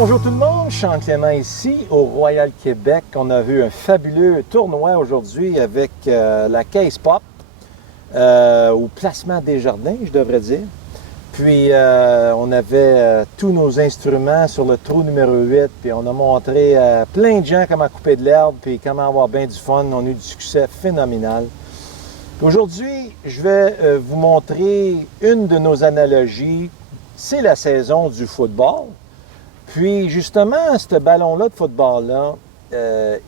Bonjour tout le monde, Sean Clément ici au Royal Québec. On a vu un fabuleux tournoi aujourd'hui avec la Case Pop, au placement des jardins, je devrais dire. Puis on avait tous nos instruments sur le trou numéro 8, puis on a montré à plein de gens comment couper de l'herbe, puis comment avoir bien du fun. On a eu du succès phénoménal. Aujourd'hui, je vais vous montrer une de nos analogies. C'est la saison du football. Puis, justement, ce ballon-là de football-là,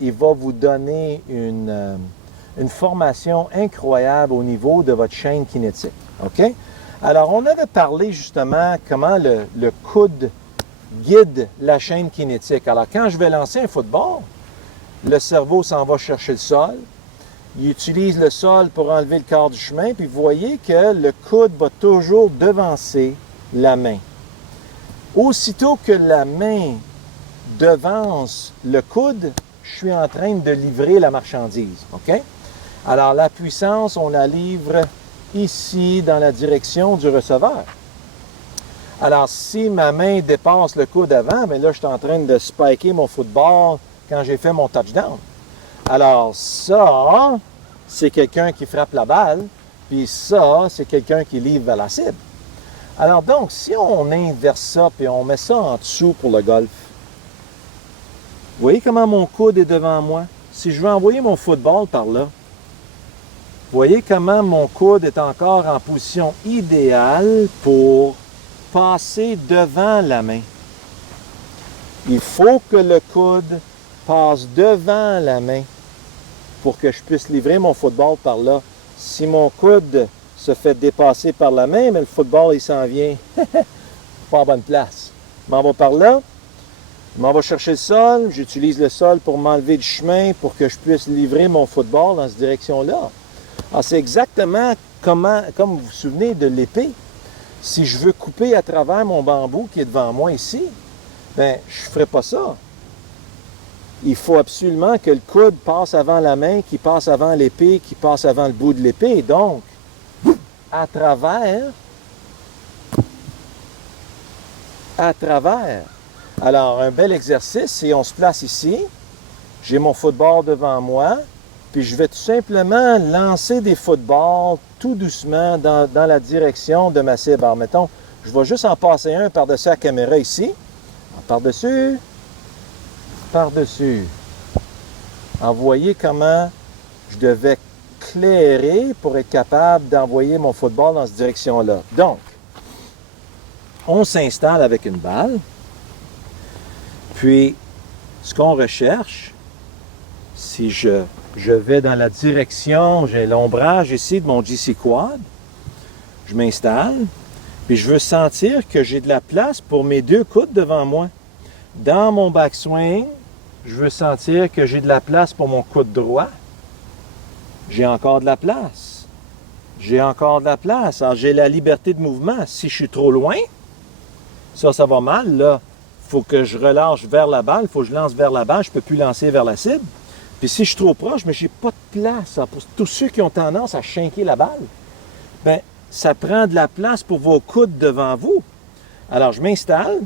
il va vous donner une formation incroyable au niveau de votre chaîne kinétique. OK? Alors, on avait parlé justement comment le coude guide la chaîne kinétique. Alors, quand je vais lancer un football, le cerveau s'en va chercher le sol. Il utilise le sol pour enlever le quart du chemin. Puis, vous voyez que le coude va toujours devancer la main. Aussitôt que la main devance le coude, je suis en train de livrer la marchandise. OK? Alors, la puissance, on la livre ici dans la direction du receveur. Alors, si ma main dépasse le coude avant, bien là, je suis en train de spiker mon football quand j'ai fait mon touchdown. Alors, ça, c'est quelqu'un qui frappe la balle, puis ça, c'est quelqu'un qui livre vers la cible. Alors donc, si on inverse ça et on met ça en dessous pour le golf, vous voyez comment mon coude est devant moi? Si je veux envoyer mon football par là, vous voyez comment mon coude est encore en position idéale pour passer devant la main. Il faut que le coude passe devant la main pour que je puisse livrer mon football par là. Si mon coude se fait dépasser par la main, mais le football, il s'en vient pas à bonne place. Je m'en vais par là, je m'en vais chercher le sol, j'utilise le sol pour m'enlever du chemin pour que je puisse livrer mon football dans cette direction-là. Alors, c'est exactement comme vous vous souvenez de l'épée. Si je veux couper à travers mon bambou qui est devant moi ici, bien, je ne ferai pas ça. Il faut absolument que le coude passe avant la main, qui passe avant l'épée, qui passe avant le bout de l'épée. Donc, à travers. Alors, un bel exercice, c'est on se place ici, j'ai mon football devant moi, puis je vais tout simplement lancer des footballs tout doucement dans la direction de ma cible. Alors, mettons, je vais juste en passer un par-dessus la caméra ici. Par-dessus. Alors, vous voyez comment je devais clairer pour être capable d'envoyer mon football dans cette direction-là. Donc, on s'installe avec une balle. Puis, ce qu'on recherche, si je vais dans la direction, j'ai l'ombrage ici de mon GC Quad, je m'installe, puis je veux sentir que j'ai de la place pour mes deux coudes devant moi. Dans mon backswing, je veux sentir que j'ai de la place pour mon coude droit. J'ai encore de la place. Alors, j'ai la liberté de mouvement. Si je suis trop loin, ça va mal, là. Il faut que je relâche vers la balle. Il faut que je lance vers la balle. Je ne peux plus lancer vers la cible. Puis si je suis trop proche, mais je n'ai pas de place. Alors, pour tous ceux qui ont tendance à shinker la balle, bien, ça prend de la place pour vos coudes devant vous. Alors, je m'installe.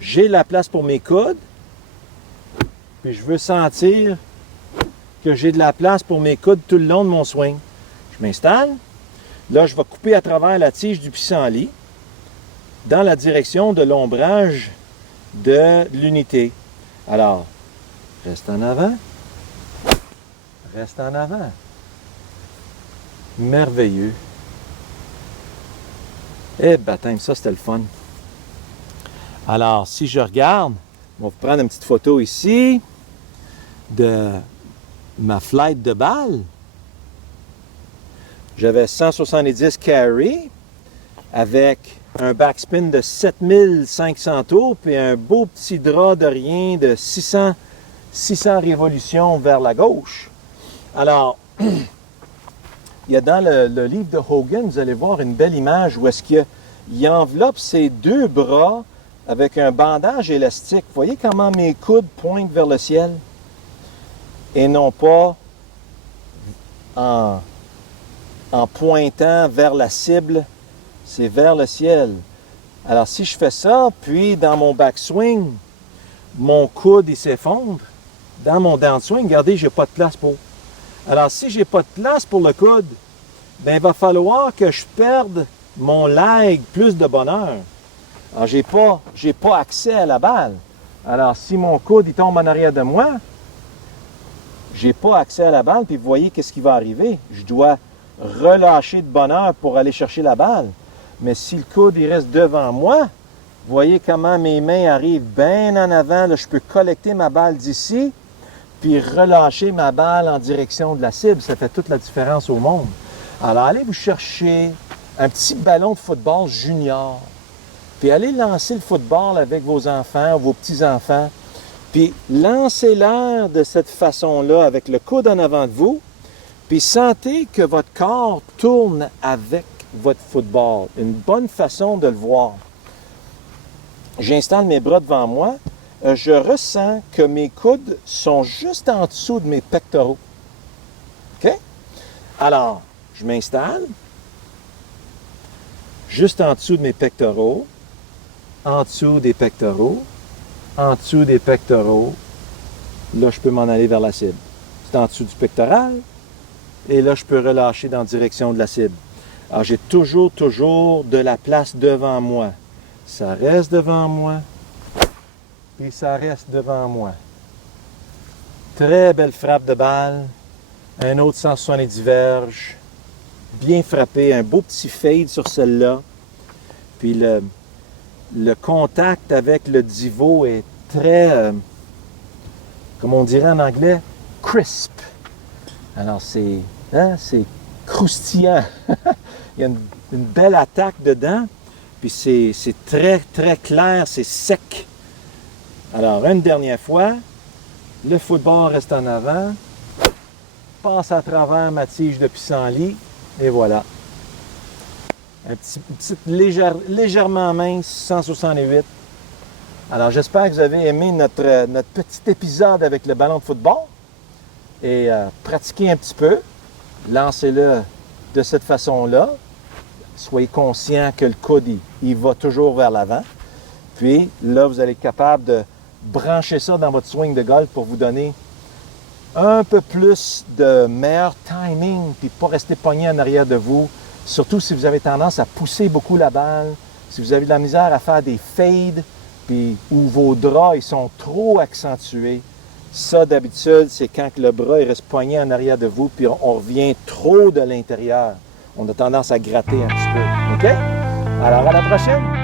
J'ai la place pour mes coudes. Puis je veux sentir que j'ai de la place pour mes coudes tout le long de mon swing. Je m'installe. Là, je vais couper à travers la tige du pissenlit dans la direction de l'ombrage de l'unité. Alors, reste en avant. Merveilleux. Eh, baptême, ça, c'était le fun. Alors, si je regarde, on va prendre une petite photo ici de ma flight de balle. J'avais 170 carry avec un backspin de 7500 tours puis un beau petit drap de rien de 600 révolutions vers la gauche. Alors, il y a dans le livre de Hogan, vous allez voir une belle image où est-ce qu'il enveloppe ses deux bras avec un bandage élastique. Vous voyez comment mes coudes pointent vers le ciel? Et non pas en pointant vers la cible, c'est vers le ciel. Alors si je fais ça, puis dans mon backswing, mon coude, il s'effondre dans mon downswing. Regardez, je n'ai pas de place pour. Alors, si je n'ai pas de place pour le coude, bien, il va falloir que je perde mon leg plus de bonheur. Alors, je n'ai pas accès à la balle. Alors, si mon coude, il tombe en arrière de moi, je n'ai pas accès à la balle, puis vous voyez qu'est-ce qui va arriver. Je dois relâcher de bonheur pour aller chercher la balle. Mais si le coude, il reste devant moi, vous voyez comment mes mains arrivent bien en avant. Là, je peux collecter ma balle d'ici, puis relâcher ma balle en direction de la cible. Ça fait toute la différence au monde. Alors, allez vous chercher un petit ballon de football junior, puis allez lancer le football avec vos enfants, vos petits-enfants, puis lancez-leur de cette façon-là, avec le coude en avant de vous, puis sentez que votre corps tourne avec votre football. Une bonne façon de le voir. J'installe mes bras devant moi. Je ressens que mes coudes sont juste en dessous de mes pectoraux. OK? Alors, je m'installe. Juste en dessous de mes pectoraux. En dessous des pectoraux. En dessous des pectoraux. Là, je peux m'en aller vers la cible. C'est en dessous du pectoral. Et là, je peux relâcher dans la direction de la cible. Alors, j'ai toujours de la place devant moi. Ça reste devant moi. Et ça reste devant moi. Très belle frappe de balle. Un autre 170 verges. Bien frappé. Un beau petit fade sur celle-là. Puis le contact avec le divot est très, comme on dirait en anglais, crisp. Alors, c'est croustillant. Il y a une belle attaque dedans. Puis c'est très, très clair, c'est sec. Alors, une dernière fois, le football reste en avant, passe à travers ma tige de pissenlit, et voilà. Une petite légèrement mince, 168. Alors, j'espère que vous avez aimé notre petit épisode avec le ballon de football. Et pratiquez un petit peu. Lancez-le de cette façon-là. Soyez conscient que le coude, il va toujours vers l'avant. Puis, là, vous allez être capable de brancher ça dans votre swing de golf pour vous donner un peu plus de meilleur timing, puis pas rester pogné en arrière de vous. Surtout si vous avez tendance à pousser beaucoup la balle, si vous avez de la misère à faire des fades, puis où vos draps ils sont trop accentués. Ça, d'habitude, c'est quand le bras il reste pogné en arrière de vous, puis on revient trop de l'intérieur. On a tendance à gratter un petit peu. OK? Alors, à la prochaine!